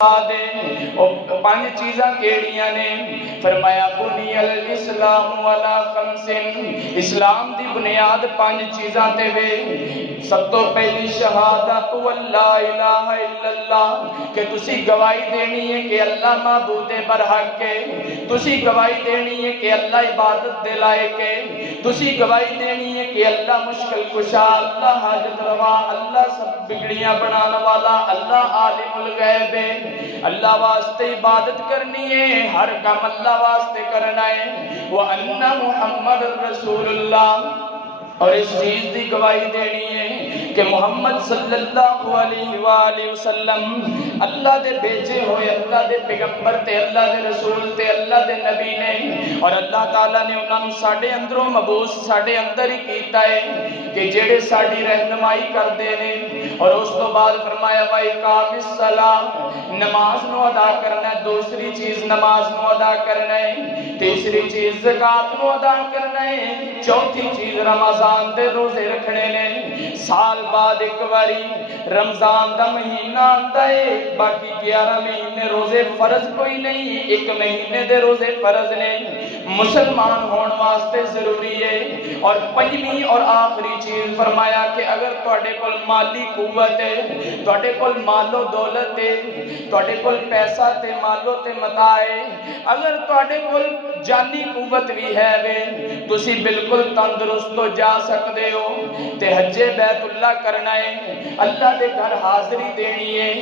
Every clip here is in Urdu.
پانچ چیزاں کیڑیاں نے؟ فرمایا بنی الاسلام علی خمسن، اسلام دی بنیاد پانچ چیزاں تے وے۔ سب تو پہلی شہادت واللہ الہ الا اللہ، کہ تسی گواہی دینی ہے کہ اللہ معبود برحق ہے، تسی گواہی دینی ہے کہ اللہ عبادت دے لائق ہے، تسی گواہی دینی ہے کہ اللہ مشکل کشا، اللہ حاجت روا، اللہ سب بگڑیاں بنانا والا، اللہ عالم الغیب ہے۔ اللہ واسطے عبادت کرنی ہے، ہر کام اللہ واسطے کرنا ہے۔ وَأَنَّ مُحَمَّدٌ رَسُولُ اللَّهِ، اور اس چیز دی گواہی دینی ہے کہ محمد صلی اللہ علیہ وآلہ وسلم اللہ دے بھیجے ہوئے، اللہ دے پیغمبر تے، اللہ دے رسول تے، اللہ دے نبی نے، اور اللہ تعالیٰ نے انہوں نے ساڑھے اندروں مبعوث ساڑھے اندر ہی کیتا ہے کہ جیڑے ساڑھی رہنمائی کر دینے۔ اور اس تو بعد فرمایا وَإِقَامِ الصَّلَاةِ، نماز نو ادا کرنا ہے، دوسری چیز نماز نو ادا کرنا ہے، تیسری چیز زکوٰۃ نو ادا کرنا ہے، چوتھی چیز رمضان دے روزے رکھنے نے۔ سال بعد ایک باری رمضان دا مہینہ آندا ہے، باقی 11 مہینے روزے فرض کوئی نہیں، ایک مہینے دے روزے فرض نے، مسلمان ہون واسطے ضروری ہے۔ اور پنجویں اور آخری چیز فرمایا کہ اگر تواڈے کول مالی قوت ہے، تواڈے کول مال و دولت ہے، تواڈے کول پیسہ تے مال و تے متاع ہے، اگر تواڈے کول جانی قوت بھی ہے وے، تسی بالکل تندرست تو جا سکتے ہو تے حج بیت اللہ کرنا ہے، اللہ دے گھر حاضری دینی ہے،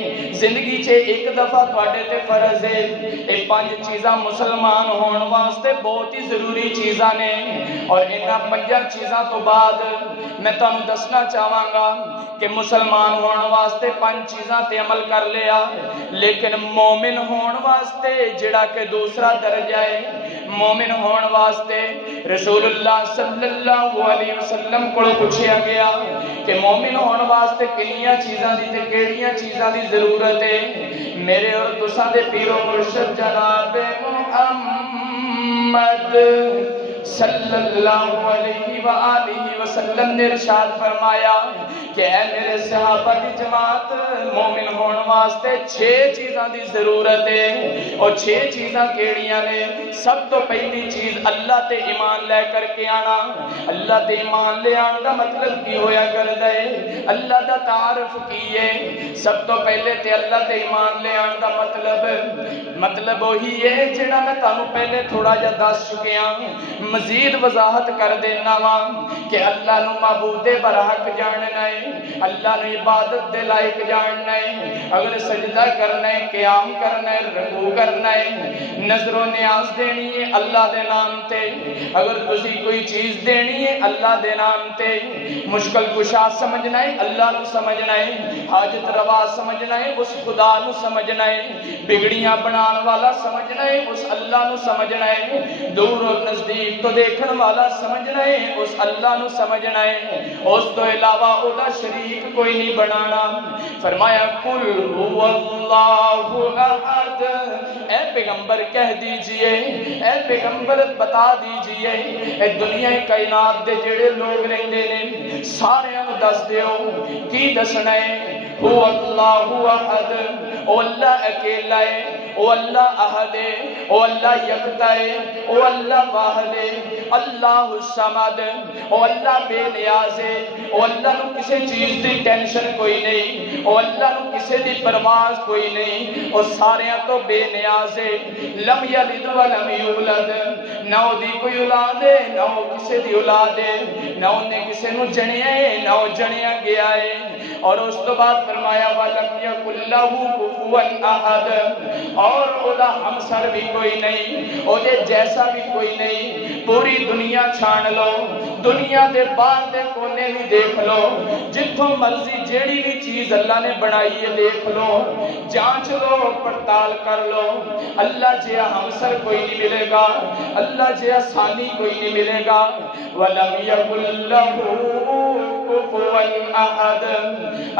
زندگی چھے ایک دفعہ تواڈے تے فرض ہے۔ اے پانچ چیزاں مسلمان ہون واسطے بہت ہی ضروری چیزاں نے، اور انہاں پنجاں چیزاں تو بعد میں تانوں دسنا چاہواں گا کہ مسلمان ہون واسطے پانچ چیزاں تے عمل کر لیا، لیکن مومن ہون واسطے جڑا کہ دوسرا درجہ ہے، مومن ہون واسطے رسول اللہ صلی اللہ علیہ وسلم کو پوچھیا گیا کہ مومن ہون واسطے کنیاں چیزاں دی تے کیڑیاں چیزاں دی ضرورت ہے؟ میرے اور تساں دے پیر و مرشد جناب محمد صلی اللہ علیہ وآلہ وسلم نے ارشاد فرمایا کہ اے میرے صحابہ دی جماعت، مومن ہون واسطے 6 چیزاں دی ضرورت ہے، اور 6 چیزاں کیڑیاں نے؟ سب تو پہلی چیز اللہ تے ایمان لے کر کے آنا۔ اللہ تے ایمان لے آن دا مطلب کی ہویا کر دے؟ اللہ دا تعارف کیے، سب تو پہلے تے اللہ تے ایمان لے آن دا مطلب وہی ہے جڑا میں تانوں پہلے تھوڑا جا دس چکیاں، مزید وضاحت کر دینا وا کہ اللہ نو معبود برحق جاننا ہے، اللہ نو عبادت دے لائق جاننا ہے، اگر سجدہ کرنا ہے، قیام کرنا ہے، رکوع کرنا ہے، نظر و نیاز دینی ہے اللہ دے نام تے، اگر تسی کوئی چیز دینی ہے اللہ دے نام تے، مشکل کشا سمجھنا ہے اللہ نو سمجھنا ہے، حاجت روا سمجھنا ہے اس خدا نو سمجھنا ہے، بگڑیاں بنان والا سمجھنا ہے اس اللہ نو سمجھنا ہے، دور و نزدیک تو دیکھن والا سمجھنا ہے اس اللہ نو سمجھنا ہے، اس تو علاوہ اودا شریک کوئی نہیں بنانا۔ فرمایا قل هو اللہ احد، اے پیغمبر کہہ دیجئے، اے پیغمبر بتا دیجئے، اے دنیا کائنات دے جڑے لوگ رہندے نے سارے نو دس دیو کی دسنا ہے؟ هو اللہ احد، او اللہ اکیلا ہے، او اللہ احد ہے، او اللہ یکتا ہے، او اللہ واحد ہے، اللہ الصمد، او اللہ بے نیاز ہے، او اللہ نو کسی چیز دی ٹینشن کوئی نہیں، او اللہ نو کسی دی پرواز کوئی نہیں، او ساریاں تو بے نیاز ہے، لم یلد ولم یولد، نہ او دی کوئی اولاد ہے نہ او کسی دی اولاد ہے، نہ انہیں کسی نو جنیا ہے نہ او جنیا گیا ہے۔ اور اس تو بعد فرمایا وَلَمْ يَكُنْ لَهُ كُفُوًا أَحَدٌ، اور اودا ہمسر بھی کوئی نہیں، او دے جیسا بھی کوئی نہیں۔ پوری دنیا چھان لو، دنیا دے باہر دے کونے بھی دیکھ لو، جتھوں مرضی جیڑی بھی چیز اللہ نے بنائی ہے دیکھ لو، جانچ لو، پڑتال کر لو، اللہ جیہا ہمسر کوئی نہیں ملے گا، اللہ جیہا ثانی کوئی نہیں ملے گا۔ وَلَمْ يَكُنْ لَهُ كُفُوًا أَحَدٌ،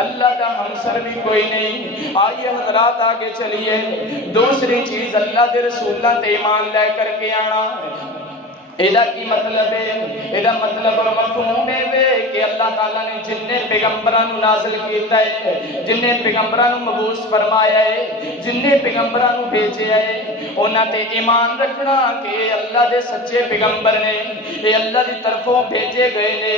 اللہ دا ہمسر بھی کوئی نہیں۔ آئیے حضرات آگے چلیے، دوسری چیز اللہ دے رسولہ تے ایمان لے کر کے آنا۔ ਇਹਦਾ ਕੀ ਮਤਲਬ ਹੈ? ਇਹਦਾ ਮਤਲਬ ਔਰ ਮਫਹੂਮ ਇਹ ਵੇ ਕਿ ਅੱਲਾਹ ਤਾਲਾ ਨੇ ਜਿੰਨੇ ਪੈਗੰਬਰਾਂ ਨੂੰ ਨਾਜ਼ਿਲ ਕੀਤਾ ਹੈ, ਜਿੰਨੇ ਪੈਗੰਬਰਾਂ ਨੂੰ ਮਬੂਸ ਫਰਮਾਇਆ ਹੈ, ਜਿੰਨੇ ਪੈਗੰਬਰਾਂ ਨੂੰ ਭੇਜਿਆ ਹੈ, ਉਹਨਾਂ ਤੇ ਈਮਾਨ ਰੱਖਣਾ ਕਿ ਇਹ ਅੱਲਾਹ ਦੇ ਸੱਚੇ ਪੈਗੰਬਰ ਨੇ, ਇਹ ਅੱਲਾਹ ਦੀ ਤਰਫੋਂ ਭੇਜੇ ਗਏ ਨੇ,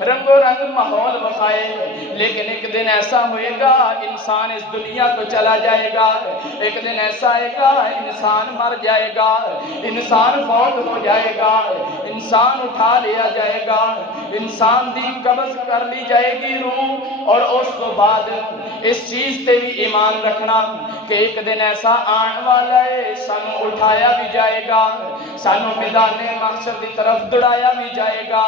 رنگ و رنگ ماحول بخائے، لیکن ایک دن ایسا ہوئے گا انسان اس دنیا کو چلا جائے گا، ایک دن ایسا آئے گا انسان مر جائے گا، انسان فوت ہو جائے گا، انسان اٹھا لیا جائے گا، انسان دی قبض کر لی جائے گی روح، اور اس کو بعد اس چیز تے بھی ایمان رکھنا کہ ایک دن ایسا آن والا ہے سانو اٹھایا بھی جائے گا، سانو میدان محشر دی طرف دڑایا بھی جائے گا،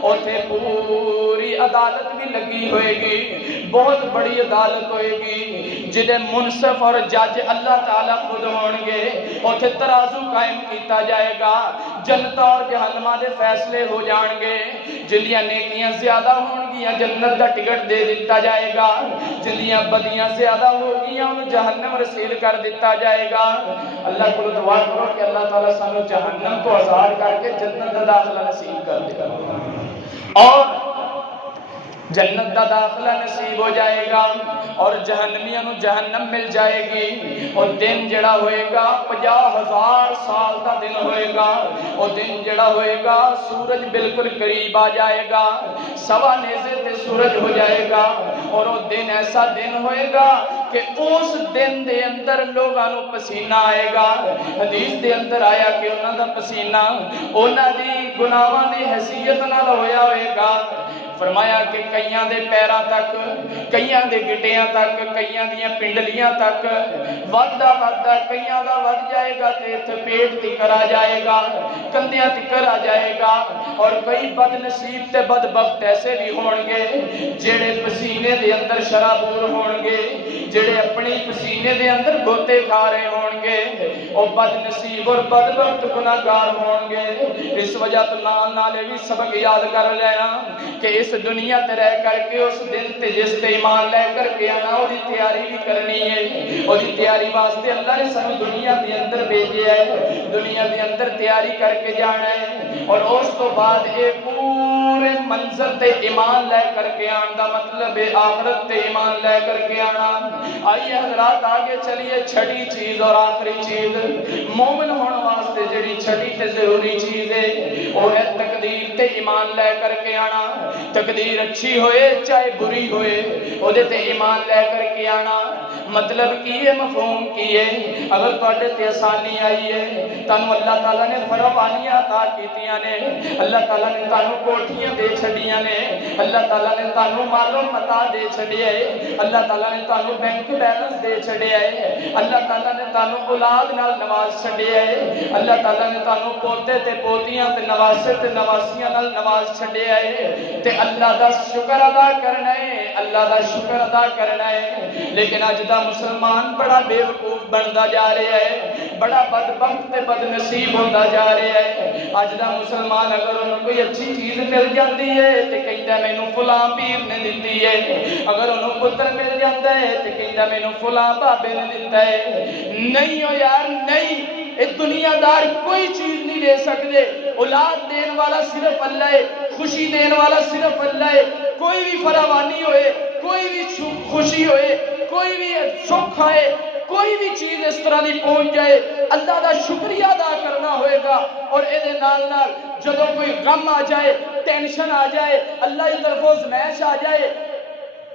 اور تھے پوری عدالت بھی لگی ہوئے گی، بہت بڑی عدالت ہوئے گی، جنہیں منصف اور جج اللہ تعالیٰ خود ہون گے، اور تھے ترازو قائم کیتا جائے گا، جنت اور جہنمہ دے فیصلے ہو جان گے، جنیاں نیکیاں زیادہ ہون گیاں جنت دا ٹکٹ دے دیتا جائے گا، جنیاں بدیاں زیادہ ہو گیاں انہوں جہنم رسید کر دیتا جائے گا۔ اللہ کو دعا کرو کہ اللہ تعالیٰ سانو جہنم تو آزاد کر کے جنت دا داخلہ نصیب کر دے گا، اور جنت دا داخلہ نصیب ہو جائے گا، اور جہنمیاں نو جہنم مل جائے گی، اور دن جڑا ہوئے گا 50,000 سال دا دن ہوئے گا، اور دن جڑا ہوئے گا سورج بالکل قریب آ جائے گا، سوا نیزے تے سورج ہو جائے گا، اور وہ دن ایسا دن ہوئے گا کہ اس دن دے اندر لوگاں نو پسینہ آئے گا، حدیث دے اندر آیا کہ انہاں دا پسینہ انہاں دی گناہاں دی حیثیت نال ہویا ہوئے گا، فرمایا کہ کئیاں دے پیراں تک، کئیاں دے گٹیاں تک، کئیاں دیاں پنڈلیاں تک ودا ودا کئیاں دا ود جائے گا تے پیٹ تکر آ جائے گا، کندھیاں تکر آ جائے گا، اور کئی بد نصیب تے بدبخت ایسے بھی ہون گے جڑے پسینے دے اندر شرابور ہون گے، جڑے اپنی پسینے دے اندر گوتے کھا رہے ہون گے، اور بد نصیب اور بدبخت گناہگار ہون گے۔ اس وجہ تو نالے بھی سبق یاد کر لینا کہ اس دنیا تے رہ کر کے اس دن تے جس تے ایمان لے کر کے آنا اور تیاری بھی کرنی ہے، اور تیاری واسطے اللہ نے سانو دنیا دے اندر بھیجا ہے، دنیا دے اندر تیاری کر کے جانا ہے، اور اس تو بعد ایک پورے منظر تے ایمان لے کر کے آن دا مطلب ہے آخرت تے ایمان لے کر کے آنا۔ آئیے حضرات آگے چلیے، چھٹی چیز اور آخری چیز مومن ہونے واسطے جڑی چھٹی تے ضروری چیز ہے وہ ہے تقدیر تے ایمان لے کر کے آنا، تقدیر اچھی ہوئے چاہے بری ہوئے وہ دیتے ایمان لے کر کے آنا، مطلب کیے مفہوم کیے، اگر توڑے تے آسانی آئی ہے تانو اللہ تعالیٰ نے فراوانیاں عطا کیتیاں نے، اللہ تعالیٰ نے تانو کوٹھیاں دے چھڑیاں نے، اللہ تعالیٰ نے تانو معلوم متا دے چھڑیا ہے، اللہ تعالیٰ نے تانو بینک بیلنس دے چھڑیا ہے، اللہ تعالیٰ نے تانو اولاد نال نواز چھڑیا ہے، اللہ تعالیٰ نے تانو پوتے تے پوتیاں تے نواسے تے نواسیاں نال نواز چھڑیا ہے، تے اللہ دا شکر ادا کرنا ہے، اللہ دا شکر ادا کرنا ہے، لیکن آج دا مسلمان بڑا بے وقوف بندا جا رہا ہے، بڑا بدبخت تے بد نصیب ہوتا جا رہا ہے۔ آج دا مسلمان اگر انہوں کوئی اچھی چیز مل جاتی ہے تے کہندا مینوں فلاں پیر نے دتی ہے، اگر انہوں پتر مل جاتا ہے تے کہندا مینوں فلاں بابے نے دتا ہے۔ نہیں ہو یار نہیں، اس دنیا دار کوئی چیز نہیں دے سکتے، اولاد دین والا صرف اللہ ہے، خوشی دین والا صرف اللہ ہے، کوئی بھی فراوانی ہوئے، کوئی بھی خوشی ہوئے، کوئی بھی سکھ آئے، کوئی بھی چیز اس طرح دی پہنچ جائے اللہ دا شکریہ ادا کرنا ہوئے گا، اور اے نال نال جدو کوئی غم آ جائے، ٹینشن آ جائے، اللہ کی طرف ازمائش آ جائے،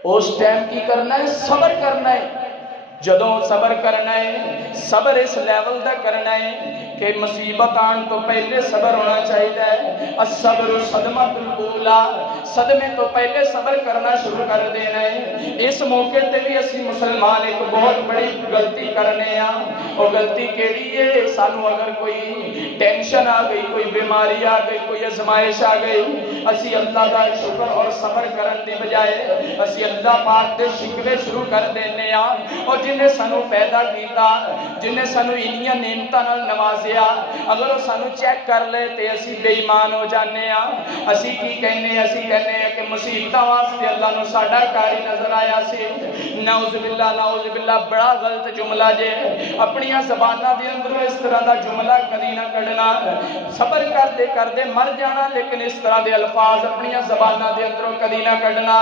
اس ٹائم کی کرنا ہے؟ صبر کرنا ہے۔ جدوں صبر کرنا ہے، صبر اس لیول دا کرنا ہے کہ مصیبت آن تو پہلے صبر ہونا چاہیے، الصبر صدمۃ الاولی، صدمے تو پہلے صبر کرنا شروع کر دینا ہے۔ اس موقع تے بھی اسی مسلمان ایک بہت بڑی غلطی کرنے ہاں، اور غلطی کیڑی ہے؟ سانو اگر کوئی ٹینشن آ گئی، کوئی بیماری آ گئی، کوئی آزمائش آ گئی، اسی اللہ دا شکر اور صبر کرن دی بجائے اسی اللہ پاک دے شکوے شروع کر دینے ہاں، اور جنہیں سانو پیدا کیتا، جنہیں سانو انیاں نعمتاں نال نوازیا، اگر وہ سانو چیک کر لے تے اسی بے ایمان ہو جانے ہاں۔ اسی کی کہنے ہیں کہ مصیبتاں واسطے اللہ نو ساڈا کاری نظر آیا سی، نعوذ باللہ، بڑا غلط جملہ جے، اپنی زباناں دے اندروں اس طرح دا جملہ کدی نہ کڈنا، صبر کر دے مر جانا، لیکن اس طرح دے الفاظ اپنی زباناں دے اندروں کدی نہ کڈنا۔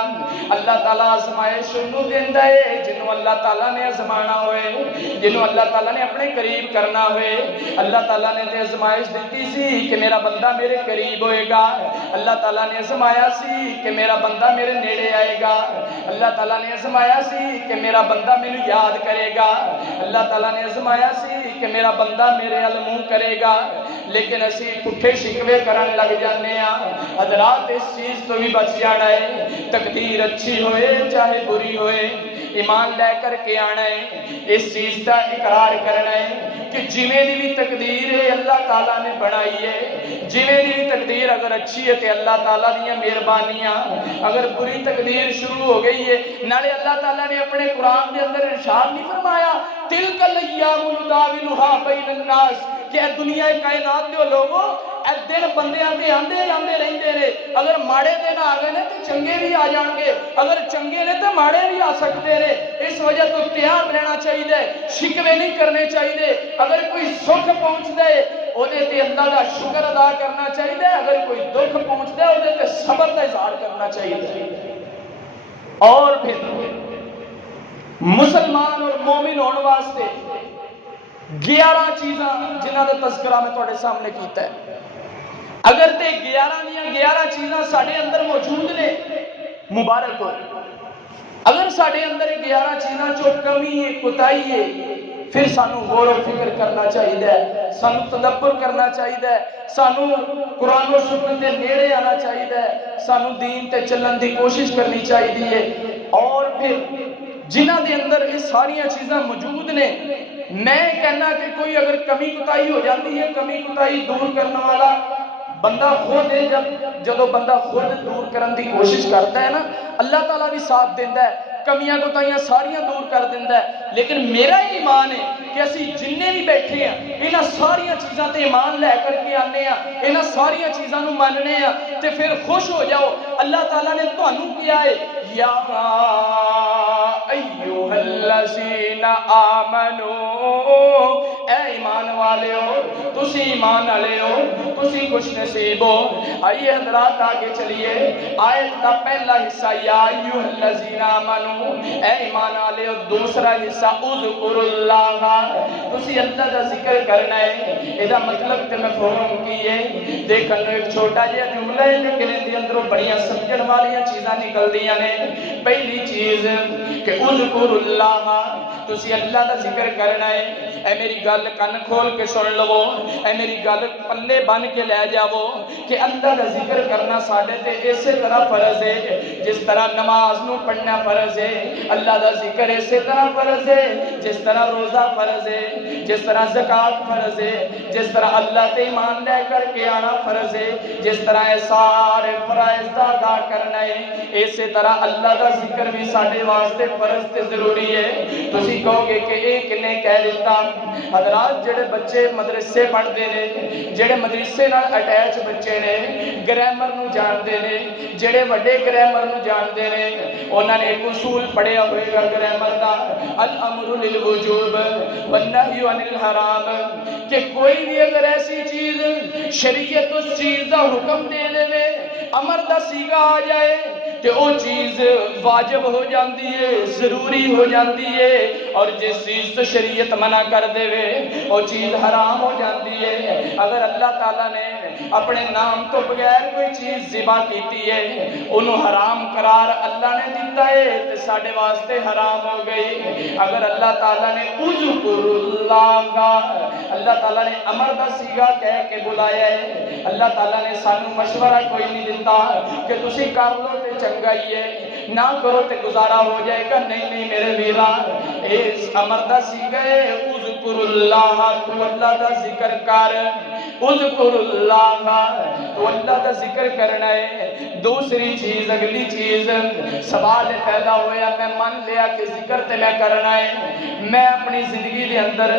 اللہ تعالیٰ آزمائش انہوں دیندا ہے جنہوں اللہ تعالیٰ نے آزمانا ہوئے، جنہوں اللہ تعالیٰ نے اپنے قریب کرنا ہوئے۔ اللہ تعالیٰ نے تے آزمائش دیتی سی کہ میرا بندہ میرے قریب ہوئے گا، اللہ تعالیٰ نے آزمایا سی کہ میرا بندہ میرے نیڑے آئے گا، اللہ تعالیٰ نے آزمایا سی کہ میرا بندہ مینوں یاد کرے گا، اللہ تعالیٰ نے آزمایا سی کہ میرا بندہ میرے ال منہ کرے گا، لیکن اسی پٹھے شکوے کرن لگ جانے ہاں۔ حضرات اس چیز تو بھی بچ جانا ہے، تقدیر اچھی ہوئے چاہے بری ہوئے، ایمان لے کر کے آنا ہے، اس چیز کا اقرار کرنا ہے کہ جویں دی بھی تقدیر ہے اللہ تعالیٰ نے بنائی ہے، جویں دی بھی تقدیر اگر اچھی ہے تو اللہ تعالیٰ دیاں مہربانیاں، اگر بری تقدیر شروع ہو گئی ہے نالے اللہ تعالیٰ نے اپنے قرآن کے اندر ارشاد نہیں فرمایا تلک الایام نداولها بین الناس کہ اے دنیا کائنات دے لوگوں اے دن بندیاں دے آندے جاندے رہندے نے، اگر ماڑے دن آ گئے نے تو چنگے بھی آ جان گے، اگر چنگے نے تو ماڑے بھی آ سکتے نے، اس وجہ تو تیار رہنا چاہیے، شکوے نہیں کرنے چاہیے، اگر کوئی سکھ پہنچتا ہے اودے تے اللہ دا شکر ادا کرنا چاہیے، اگر کوئی دکھ پہنچتا ہے اودے تے صبر دا اظہار کرنا چاہیے۔ اور پھر مسلمان اور مومن ہونے واسطے 11 چیزاں جنہاں دا تذکرہ میں تواڈے سامنے کیتا ہے، اگر تے 11 چیزاں ساڈے اندر موجود نے مبارک ہو، اگر ساڈے اندر 11 چیزاں چو کمی ہے کوتاہی ہے پھر سانو غور و فکر کرنا چاہیے، سانو تدبر کرنا چاہیے، سانو قرآن و سنت دے نیڑے آنا چاہیے، سانو دین تے چلن دی کوشش کرنی چاہیے۔ اور پھر جنہ دے اندر یہ ساریاں چیزاں موجود نے، میں کہنا کہ کوئی اگر کمی کوتاہی ہو جاتی ہے، کمی کوتاہی دور کرنے والا بندہ خود ہے، جدو بندہ خود دور کرن دی کوشش کرتا ہے نا اللہ تعالیٰ بھی ساتھ دیندہ ہے، کمیاں کوتاہیاں ساریاں دور کر دیندہ ہے۔ لیکن میرا ایمان ہے کہ اسی جننے بھی بیٹھے ہیں انہاں ساریاں چیزاں تے ایمان لے کر کے آنے ہیں، انہاں ساریاں چیزاں نو ماننے ہیں، تے پھر خوش ہو جاؤ اللہ تعالیٰ نے تانوں کیا ہے یا ایھا الذین آمنو، اے ایمان والے ہو، تسی ایمان والے ہو، تسی خوش نصیب ہو۔ آئیے حضرات آگے چلیے، آیت کا پہلا حصہ یا ایھا الذین آمنو، اے ایمان والے ہو، دوسرا حصہ اذکروا اللہ، تسی اللہ کا ذکر کرنا ہے۔ ایدہ مطلب تے مفہوم کی ہے، دیکھن ایک چھوٹا جہا جملہ ہے لیکن ان دے اندروں بڑیاں سمجھن والیاں چیزاں نکل دیاں نے۔ پہلی چیز کہ اذکروا اللہ، تسی اللہ کا ذکر کرنا ہے۔ اے میری گل کن کھول کے سن لو، اے میری گل پلے بن کے لے جاؤ کہ اللہ کا ذکر کرنا ساڈے تے اسی طرح فرض ہے جس طرح نماز نو پڑھنا فرض ہے، اللہ کا ذکر اسی طرح فرض ہے جس طرح روزہ فرض ہے، جس طرح زکوٰۃ فرض ہے، جس طرح اللہ تے ایمان لے کر کے آنا فرض ہے، جس طرح اے سارے فرائض دا ادا کرنا ہے، اسی طرح اللہ کا ذکر بھی ساڈے واسطے فرض تے ضروری ہے۔ تسی کہو گے کہ ایک نے کہہ دیتا، حضرات جڑے بچے مدرسے پڑھتے نے، جڑے مدرسے نال اٹیچ بچے نے، گرامر نو جانتے نے، جڑے وڈے گرامر نو جانتے نے، انہوں نے ایک اصول پڑھیا ہوئے گا گرامر دا، الامر للوجوب والنہی عن الحرام، کہ کوئی بھی اگر ایسی چیز شریعت اس چیز دا حکم دے دے، امر دا سیگا آ جائے کہ وہ چیز واجب ہو جاندی ہے، ضروری ہو جاندی ہے، اور جس چیز تو شریعت منع کر دے وہ چیز حرام ہو جاندی ہے۔ اگر اللہ تعالیٰ نے اپنے نام تو بغیر کوئی چیز ذبح کیتی ہے انہوں حرام قرار اللہ نے دیتا ہے تو ساڑھے واسطے حرام ہو گئی۔ اگر اللہ تعالیٰ نے اذکروا اللہ، اللہ تعالیٰ نے امر دا سیگا کہہ کے بلایا ہے، اللہ تعالیٰ نے سانو مشورہ کوئی نہیں دیتا کہ تسی کر لو تے چنگا ہی ہے، نہ کرو تے گزارا ہو جائے گا، نہیں نہیں میرے ویرا، اس امر دا سیگا ہے اذکروا اللہ، تو اللہ دا ذکر کر، اذکروا اللہ تو اللہ دا ذکر کرنا ہے۔ دوسری چیز، اگلی چیز، سوال پیدا ہویا میں مان لیا کہ ذکر تے میں کرنا ہے، میں اپنی زندگی دے اندر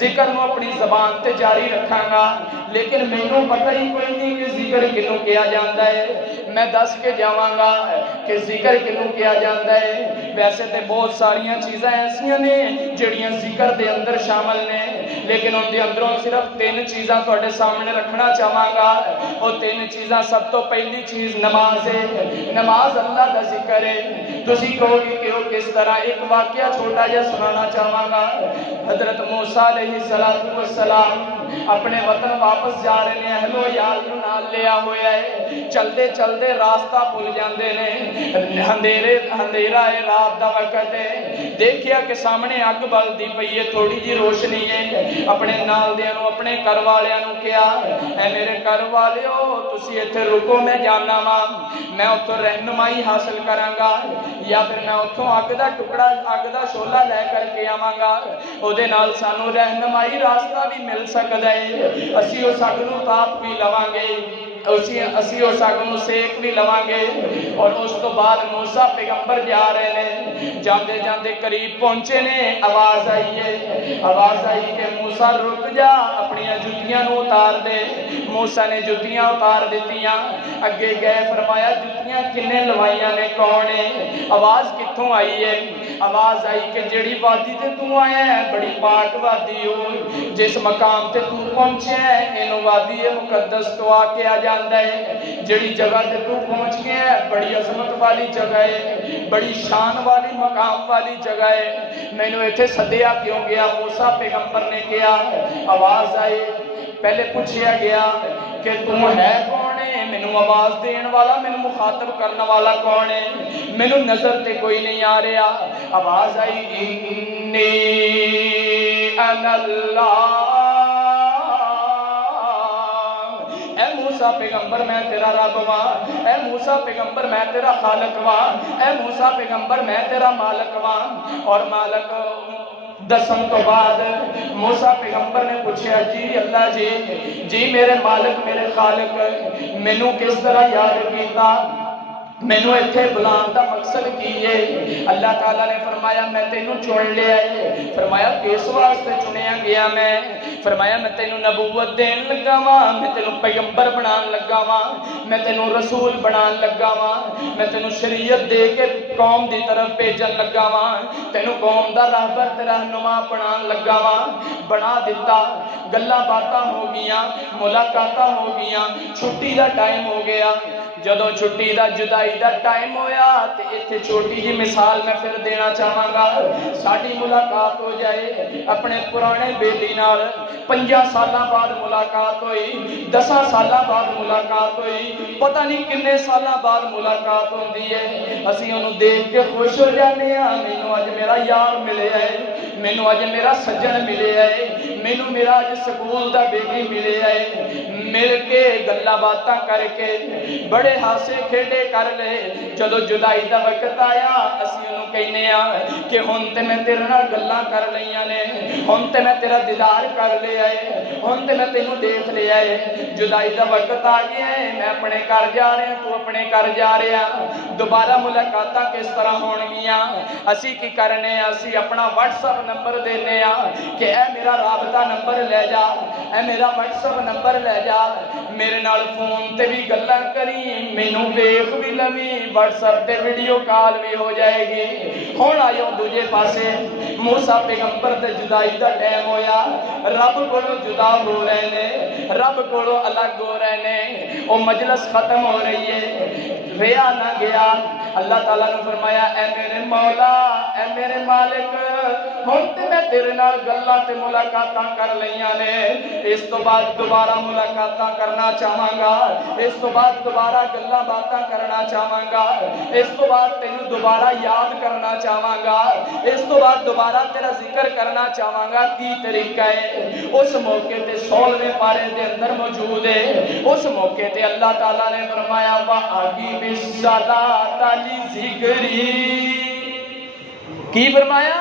ذکر نو اپنی زبان تے جاری رکھاں گا، لیکن میں نو پتہ ہی کوئی نہیں کہ ذکر کنوں کیا جاندہ ہے، میں دس کے جاواں گا کہ ذکر کنوں کیا جاندہ ہے۔ ویسے تے بہت ساریاں چیزیں ایسیاں نے جڑیاں ذکر دے اندر شامل نے، لیکن ان دے اندروں صرف 3 چیزاں توڑے سامنے رکھنا چاہاں گا۔ اور 3 چیزاں، سب تو پہلی چیز نماز ہے، نماز اللہ کا ذکر ہے۔ تسی کہو گے کہ وہ کس طرح، ایک واقعہ چھوٹا جا سنانا چاہاں گا۔ حضرت موسیٰ علیہ السلام اپنے وطن واپس جا رہے ہیں، اہل و عیال نو نال لیا ہویا ہے چلدے چلدے راستہ بھول جاندے نے اندھیرا ہے رات دا وقت ہے دیکھیا کہ سامنے اگ بلدی پئی ہے تھوڑی جی روشنی ہے اپنے نال دیاں نوں اپنے گھر والیاں نوں کہیا اے میرے گھر والیو تسی ایتھے رکو میں جانا وا میں اتھوں رہنمائی حاصل کراں گا یا پھر میں اتھوں اگ دا ٹکڑا اگ دا شعلہ لے کر کے آواں گا او دے نال سانوں رہنمائی راستہ بھی مل سکدا ہے اسی اس اگ نوں تاپ بھی لواں گے اسی اس اگ نوں سیک بھی لواں گے اور اس تو بعد موسیٰ پیغمبر جا رہے نے جاندے جاندے قریب پہنچے نے آواز آئی کہ موسیٰ رک جا اپنی جتیاں نوں اتار دے موسیٰ نے جتیاں اتار دیتیاں اگے گئے فرمایا جتیاں کنے لوائیاں نے کون ہے آواز کتھوں آئی ہے آواز آئی کہ جڑی وادی تے تو آیا ہے بڑی پاک وادی ہو جس مقام تے تو پہنچے ہے اینو وادی مقدس تو آ کے آ جاندہ ہے جڑی جگہ تے تو پہنچ گیا ہے بڑی عظمت والی جگہ ہے بڑی شان والی مقام والی جگہ ہے میں نے ایتھے صدیہ کیوں گیا موسیٰ پیغمبر نے کیا آواز آئی پہلے پوچھیا گیا کہ تم ہے کون ہے مینوں آواز دین والا مینوں مخاطب کرنے والا کون ہے مینوں نظر تے کوئی نہیں آ رہا آواز آئی انی انا اللہ اے موسیٰ پیغمبر میں تیرا رب واں اے موسیٰ پیغمبر میں تیرا خالق واں اے موسیٰ پیغمبر میں تیرا مالک واں اور مالک دسم تو بعد موسیٰ پیغمبر نے پوچھا جی اللہ جی میرے مالک میرے خالق مینوں کس طرح یاد کیتا مینوں ایتھے بلان دا مقصد کی ہے اللہ تعالیٰ نے فرمایا میں تینوں چن لیا ہے فرمایا کس واسطے چنیا گیا میں فرمایا میں تینوں نبوت دین لگا واں میں تینوں پیغمبر بنان لگا واں میں تینوں رسول بنان لگا واں میں تینوں شریعت دے کے قوم دی طرف بھیجن لگا واں تینوں قوم دا راہبر تے رہنما بنان لگا واں بنا دیتا گلاں باتاں ہو گیاں ملاقاتاں ہو گیاں چھٹی دا ٹائم ہو گیا جدو چھٹی دا جدائی دا ٹائم ہویا تے ایتھے چھوٹی جی مثال میں پھر دینا چاہاں گا ساڈی ملاقات ہو جائے اپنے پرانے بیلی نال 5 سالاں بعد ملاقات ہوئی 10 سالاں بعد ملاقات ہوئی پتہ نہیں کنے سالاں بعد ملاقات ہوندی ہے اسی انہوں دیکھ کے خوش ہو جانے ہاں مینوں اج میرا یار ملے ہے مینوں اج میرا سجن ملے ہے مینوں میرا اج سکول دا بیٹی ملے ہے مل کے گلاں باتاں کر کے بڑے ہاسے کھیڈے کر لے جدو جدائی دا وقت آیا اسی انہوں کہنے ہیں کہ ہن تے میں تیرے نال گلاں کر لیاں نے ہن تے میں تیرا دیدار کر لیا ہے ہن تے میں تینوں دیکھ لیا ہے جدائی دا وقت آ گیا ہے میں اپنے گھر جا رہا تو اپنے گھر جا رہا دوبارہ ملاقاتاں کس طرح ہون گیاں اسی کی کرنے اسی اپنا واٹس اپ نمبر دینے کہ اے میرا رابطہ نمبر لے جا اے میرا واٹس اپ نمبر لے جا میرے نال فون تے بھی گلاں کری مینوں ویکھ بھی لویں واٹس ایپ تے ویڈیو کال بھی ہو جائے گی ہن آئیو دوجے پاسے موسیٰ پیغمبر تے جدائی دا ٹائم ہویا رب کولوں جدا ہو رہے نے رب کولوں الگ ہو رہے نے او مجلس ختم ہو رہی ہے رہا نہ گیا اللہ تعالیٰ نے فرمایا اے میرے مولا اے میرے مالک ہن تے میں تیرے نال گلاں تے ملاقاتاں کر لیاں نے اس تو بعد دوبارہ ملاقاتاں کرنا چاہاں گا اس تو بعد دوبارہ گلاں باتاں کرنا چاہاں گا اس تو بعد تینوں دوبارہ یاد کرنا چاہاں گا اس تو بعد دوبارہ تیرا ذکر کرنا چاہاں گا کی طریقہ ہے اس موقع تے 16ویں پارے دے اندر موجود ہے اس موقع تے اللہ تعالیٰ نے فرمایا وَأَقِمِ الصَّلَاةَ لِذِكْرِي کی فرمایا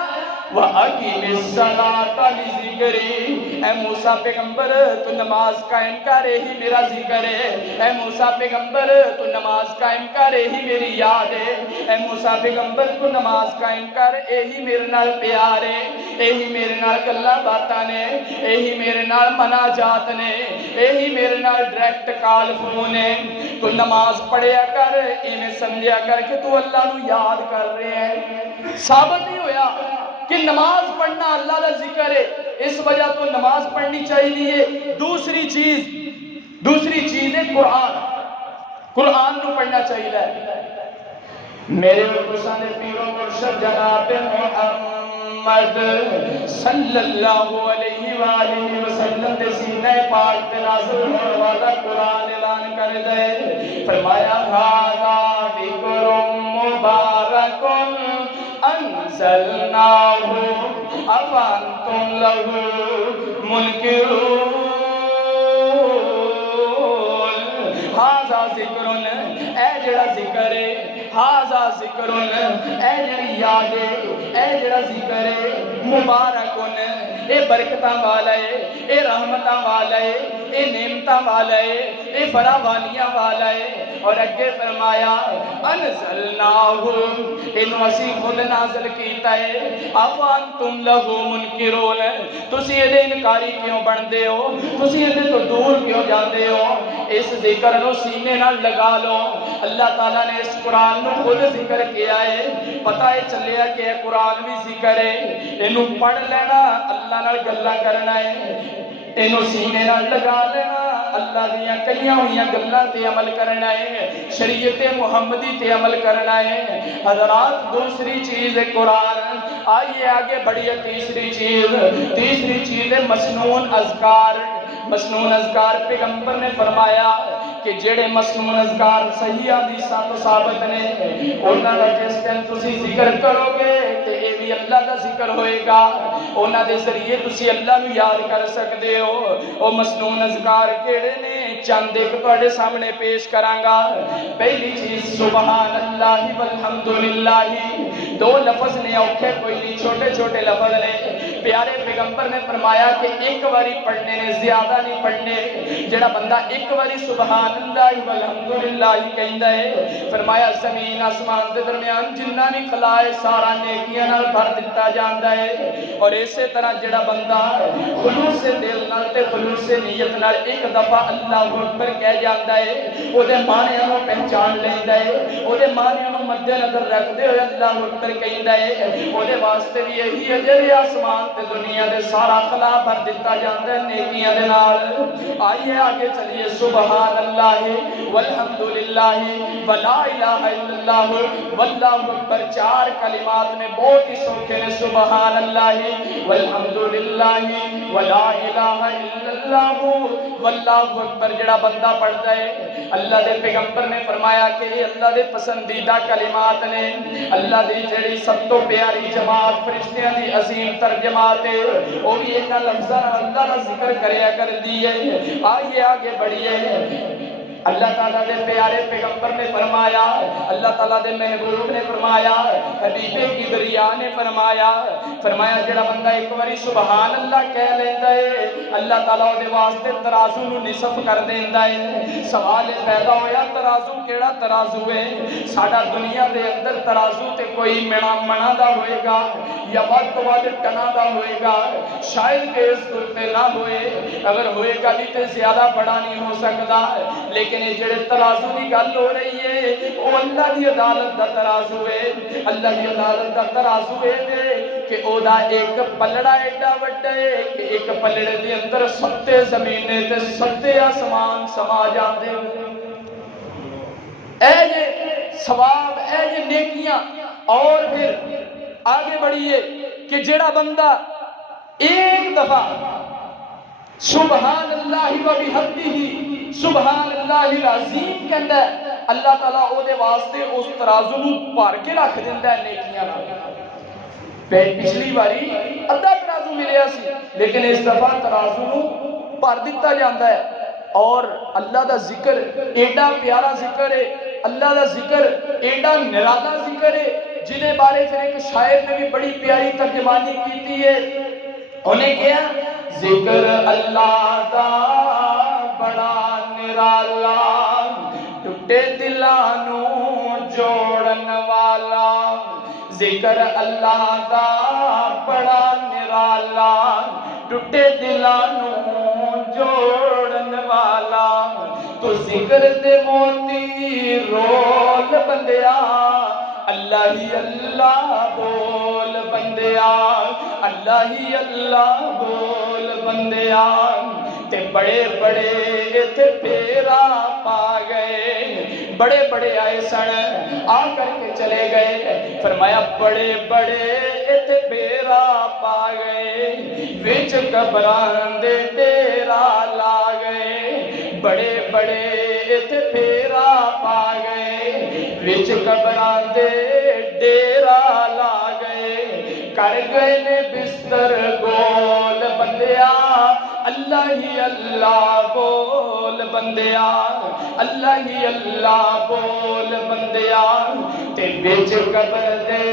وَأَقِمِ الصَّلَاةَ لِذِكْرِي اے موسیٰ پیغمبر تو نماز قائم کر ہی میرا ذکر ہے اے موسیٰ پیغمبر تو نماز قائم کر ہی میری یاد ہے اے موسیٰ پیغمبر تو نماز قائم کر ہی میرے نال پیار ہے ہی میرے نال گلاں باتاں نے ہی میرے نال مناجات نے ہی میرے نال ڈائریکٹ کال فون ہے تو نماز پڑھیا کر ایویں سمجھیا کر کہ تو اللہ نو یاد کر رہے ہیں ثابت نہیں ہویا کہ نماز پڑھنا اللہ کا ذکر ہے اس وجہ تو نماز پڑھنی چاہیے دوسری چیز ہے قرآن نو پڑھنا چاہیے میرے پسند پیرو مرشد جناب محمد محمد صلی اللہ علیہ وآلہ وسلم دے سینہ پاک تے نازل ہونے والا قرآن اعلان کر دے فرمایا ھذا ذکر مبارک انزلناہ افانتم لہ منکرون ھذا ذکر اے جڑا ذکر ہے ھذا ذکر اے جڑی یاد ہے اے جڑا ذکر ہے مبارکن اے برکتاں والا ہے اے رحمتاں والا ہے اے نعمتاں والا ہے اے فراوانیاں والا ہے اور اگے فرمایا انزلناہ انہوں اسی خود نازل کیتا ہے افانتم لہ منکرون تسی ایدے انکاری کیوں بندے ہو تسی ایدے تو دور کیوں جاندے ہو اس ذکر نو سینے نہ لگا لو اللہ تعالیٰ نے اس قرآن نو خود ذکر کیا ہے پتہ ہے چلیا کہ قرآن بھی ذکر ہے انہوں پڑھ لینا اللہ نال گلا کرنا ہے انہوں سینے نال لگا لینا اللہ دیاں کئیاں ہوئیاں گلاں تے عمل کرنا ہے شریعت محمدی تے عمل کرنا ہے حضرات دوسری چیز ہے قرآن آئیے آگے بڑھئے تیسری چیز ہے مسنون اذکار مسنون اذکار پیغمبر نے فرمایا کہ جڑے مسنون اذکار صحیح حدیثاں تو ثابت نے انہاں دا جس ٹائم تسی ذکر کرو گے تے اے بھی اللہ دا ذکر ہوئے گا انہاں دے ذریعے تسی اللہ نو یاد کر سکدے ہو او مسنون اذکار کیڑے نے چند ایک تواڈے سامنے پیش کراں گا پہلی چیز سبحان اللہ والحمدللہ دو لفظ نے اوکھے کوئی نہیں چھوٹے چھوٹے لفظ نے پیارے پیغمبر نے فرمایا کہ ایک باری پڑھنے نے زیادہ نہیں پڑھنے جڑا بندہ ایک باری سبحان اللہ والحمدللہ کہندا ہے فرمایا زمین آسمان دے درمیان جنہ بھی خلا ہے سارا نیکیاں نال بھر دتا جاندا ہے اور اسی طرح جڑا بندہ خلوص دل نال تے خلوص نیت نال ایک دفعہ اللہ اکبر کہہ جاندا ہے او دے معنی نوں پہچان لیندا ہے او دے معنی نوں مد نظر رکھدے ہوئے اللہ اکبر کہندا ہے او دے واسطے بھی یہی اجر آسمان تے دنیا دے سارا خلا بھر دتا جاندا ہے نیکیاں دے نال آئیے آگے چلیے سبحان اللہ والحمدللہ ولا الہ الا اللہ واللہ اکبر چار کلمات میں بہت ہی سوکھے نے سبحان اللہ والحمدللہ ولا الہ الا اللہ واللہ اکبر جڑا بندہ پڑھتا ہے اللہ دے پیغمبر نے فرمایا کہ یہ اللہ دے پسندیدہ کلمات نے اللہ دی جڑی سب تو پیاری جماعت فرشتیاں دی عظیم تر جماعت ہے وہ بھی ایک لفظہ اللہ کا ذکر کریا کر دیئے آئیے آگے بڑھئے اللہ تعالیٰ دے پیارے پیغمبر نے فرمایا اللہ تعالیٰ دے محبوب نے فرمایا حبیب کبریا نے فرمایا جڑا بندہ ایک باری سبحان اللہ کہہ لیندہ ہے اللہ تعالیٰ دے واسطے ترازو نو نصف کر دیندہ ہے سوال پیدا ہویا ترازو کیڑا ترازو ہے ساڑا دنیا دے اندر ترازو تے کوئی منا دا ہوئے گا یا وقت وقت ٹنا دا ہوئے گا شاید کہ اس دلتے نہ ہوئے اگر ہوئے گا بھی تے زیادہ بڑا نہیں ہو سکتا لیکن یہ جڑے ترازو دی گل ہو رہی ہے وہ اللہ دی عدالت دا ترازو ہے اللہ دی عدالت دا ترازو ہے کہ او دا ایک پلڑا ایڈا وڈا ہے کہ ایک پلڑے دے اندر ستے زمینے تے ستے آسمان سما جاندے اے یہ ثواب اے یہ نیکیاں اور پھر آگے بڑھئے کہ جڑا بندہ ایک دفعہ سبحان اللہ و بحمدہ سبحان اللہ العظیم کہندا ہے اللہ تعالیٰ او دے واسطے اس ترازو نو بھر کے رکھ دیندا ہے نیکیاں نال پچھلی باری ادھا ترازو ملیا سی لیکن اس دفعہ ترازو نو بھر دتا جاندا ہے اور اللہ دا ذکر ایڈا پیارا ذکر ہے اللہ دا ذکر ایڈا نرالا ذکر ہے جنہیں بارے پھر ایک شاعر نے بھی بڑی پیاری ترجمانی کیتی ہے انہیں کیا ذکر اللہ دا بڑا نرالا ٹوٹے دلانو جوڑن والا ذکر اللہ دا بڑا نرالا ٹوٹے دلانو جوڑن والا تو ذکر دے موتی رول بندیا اللہ ہی اللہ بول بندیا اللہ ہی اللہ بول بندیا تے بڑے بڑے تے پیرا پا گئے بڑے بڑے آئے سن آ کر کے چلے گئے فرمایا بڑے بڑے تے پیرا وچ قبراں دے ڈیرا لا گئے بڑے بڑے اتھے پھیرا پا گئے وچ قبراں دے ڈیرا لا گئے کر گئے نے بستر گول بندیا اللہ ہی اللہ بول بندیا اللہ ہی اللہ بول بندیا تے وچ قبر دے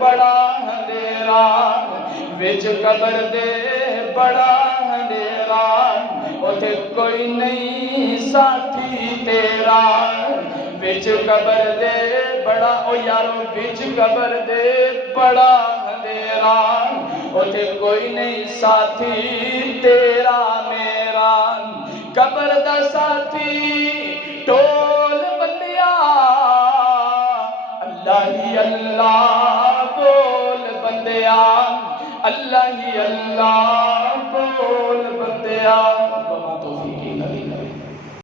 بڑا اندھیرا وچ قبر دے بڑا اندھیرا اوتھے کوئی نہیں ساتھی تیرا وچ قبر دے بڑا او یارو وچ قبر دے بڑا اندھیرا اوتھے کوئی نہیں ساتھی تیرا میرا قبر دا ساتھی ٹول بندیا اللہ ہی اللہ بول بندیا اللہ ہی اللہ بول بندیا